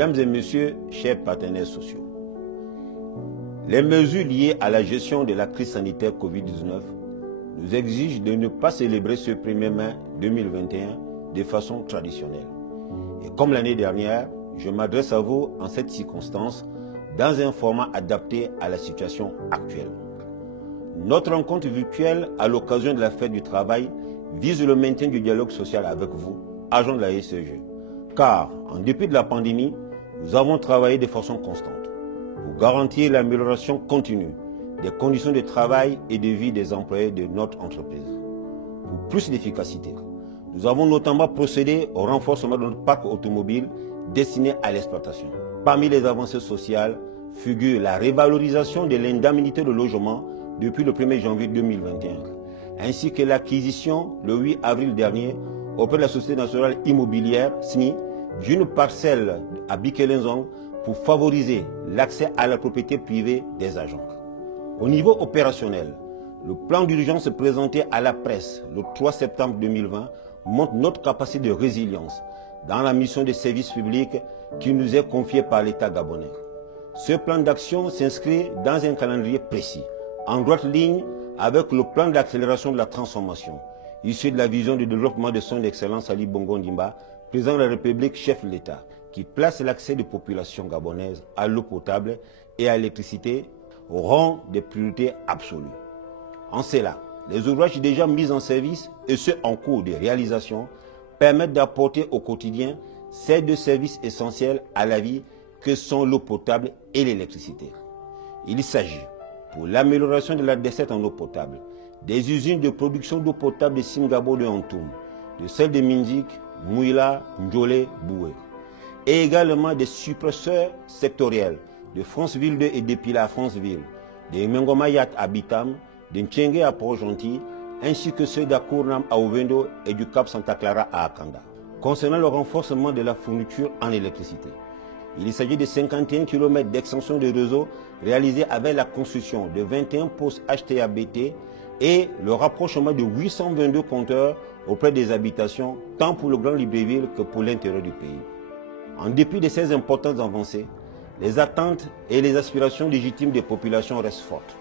Mesdames et messieurs, chers partenaires sociaux, les mesures liées à la gestion de la crise sanitaire Covid-19 nous exigent de ne pas célébrer ce 1er mai 2021 de façon traditionnelle. Et comme l'année dernière, je m'adresse à vous en cette circonstance dans un format adapté à la situation actuelle. Notre rencontre virtuelle à l'occasion de la fête du travail vise le maintien du dialogue social avec vous, agents de la SCG. Car, en dépit de la pandémie, nous avons travaillé de façon constante pour garantir l'amélioration continue des conditions de travail et de vie des employés de notre entreprise. Pour plus d'efficacité, nous avons notamment procédé au renforcement de notre parc automobile destiné à l'exploitation. Parmi les avancées sociales figure la révalorisation de l'indemnité de logement depuis le 1er janvier 2021, ainsi que l'acquisition le 8 avril dernier auprès de la Société nationale immobilière SNI d'une parcelle à Bikelenzong pour favoriser l'accès à la propriété privée des agents. Au niveau opérationnel, le plan d'urgence présenté à la presse le 3 septembre 2020 montre notre capacité de résilience dans la mission de service public qui nous est confiée par l'État gabonais. Ce plan d'action s'inscrit dans un calendrier précis, en droite ligne avec le plan d'accélération de la transformation, issu de la vision de développement de son Excellence Ali Bongo Ondimba, président de la République, chef de l'État, qui place l'accès des populations gabonaises à l'eau potable et à l'électricité au rang des priorités absolues. En cela, les ouvrages déjà mis en service et ceux en cours de réalisation permettent d'apporter au quotidien ces deux services essentiels à la vie que sont l'eau potable et l'électricité. Il s'agit, pour l'amélioration de la desserte en eau potable, des usines de production d'eau potable de Singabo de Antoum, de celles de Mindik, Mouila, Ndjolé, Boué, et également des suppresseurs sectoriels de Franceville 2 et d'Epila à Franceville, de Mengomayat à Bitam, de Ntchengue à Port-Gentil, ainsi que ceux d'Akournam à Ovendo et du Cap Santa Clara à Akanda. Concernant le renforcement de la fourniture en électricité, il s'agit de 51 km d'extension de réseau réalisés avec la construction de 21 postes HTABT et le rapprochement de 822 compteurs auprès des habitations, tant pour le Grand Libreville que pour l'intérieur du pays. En dépit de ces importantes avancées, les attentes et les aspirations légitimes des populations restent fortes.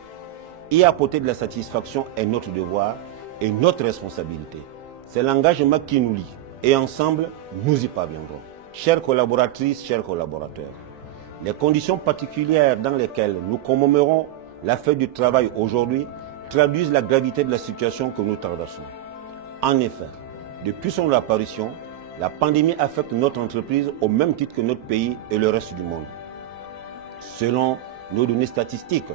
Y apporter de la satisfaction est notre devoir et notre responsabilité. C'est l'engagement qui nous lie et ensemble, nous y parviendrons. Chères collaboratrices, chers collaborateurs, les conditions particulières dans lesquelles nous commémorons la fête du travail aujourd'hui traduisent la gravité de la situation que nous traversons. En effet, depuis son apparition, la pandémie affecte notre entreprise au même titre que notre pays et le reste du monde. Selon nos données statistiques,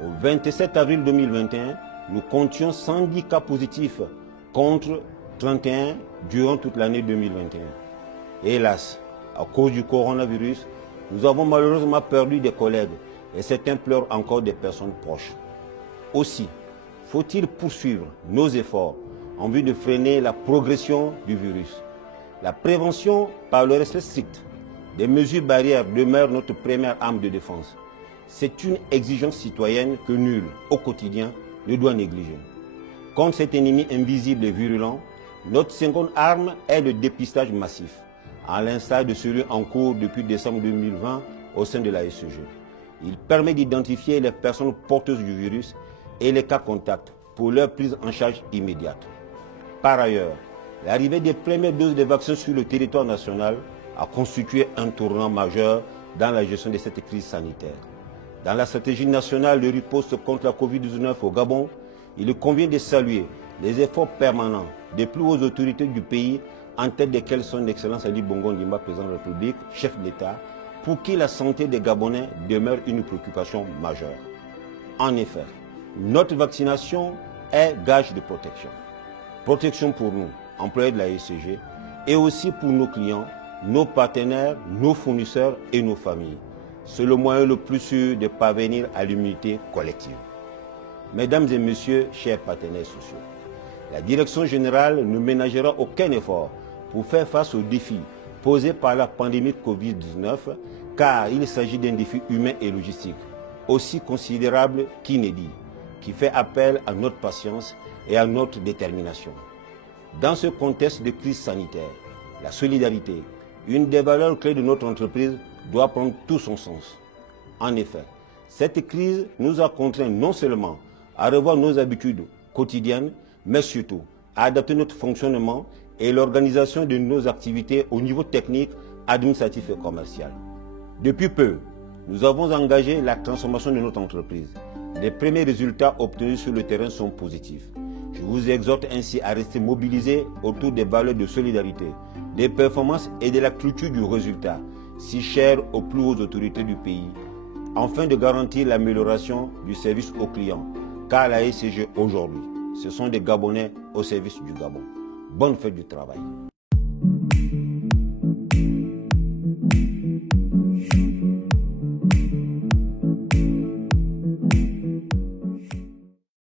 au 27 avril 2021, nous comptions 110 cas positifs contre 31 durant toute l'année 2021. Et hélas, à cause du coronavirus, nous avons malheureusement perdu des collègues et certains pleurent encore des personnes proches. Aussi, faut-il poursuivre nos efforts en vue de freiner la progression du virus. La prévention par le respect strict des mesures barrières demeure notre première arme de défense. C'est une exigence citoyenne que nul, au quotidien, ne doit négliger. Contre cet ennemi invisible et virulent, notre seconde arme est le dépistage massif, à l'instar de celui en cours depuis décembre 2020 au sein de la SCG. Il permet d'identifier les personnes porteuses du virus et les cas contacts pour leur prise en charge immédiate. Par ailleurs, l'arrivée des premières doses de vaccins sur le territoire national a constitué un tournant majeur dans la gestion de cette crise sanitaire. Dans la stratégie nationale de riposte contre la Covid-19 au Gabon, il convient de saluer les efforts permanents des plus hautes autorités du pays, en tête desquelles son Excellence Ali Bongo Ondimba, président de la République, chef d'État, pour qui la santé des Gabonais demeure une préoccupation majeure. En effet, notre vaccination est gage de protection. Protection pour nous, employés de la SCG, et aussi pour nos clients, nos partenaires, nos fournisseurs et nos familles. C'est le moyen le plus sûr de parvenir à l'immunité collective. Mesdames et messieurs, chers partenaires sociaux, la Direction générale ne ménagera aucun effort pour faire face aux défis posés par la pandémie Covid-19, car il s'agit d'un défi humain et logistique, aussi considérable qu'inédit, qui fait appel à notre patience et à notre détermination. Dans ce contexte de crise sanitaire, la solidarité, une des valeurs clés de notre entreprise, doit prendre tout son sens. En effet, cette crise nous a contraints non seulement à revoir nos habitudes quotidiennes, mais surtout à adapter notre fonctionnement et l'organisation de nos activités au niveau technique, administratif et commercial. Depuis peu, nous avons engagé la transformation de notre entreprise. Les premiers résultats obtenus sur le terrain sont positifs. Je vous exhorte ainsi à rester mobilisés autour des valeurs de solidarité, des performances et de la culture du résultat, si chère aux plus hautes autorités du pays, afin de garantir l'amélioration du service aux clients, car la SCG aujourd'hui, ce sont des Gabonais au service du Gabon. Bonne fête du travail.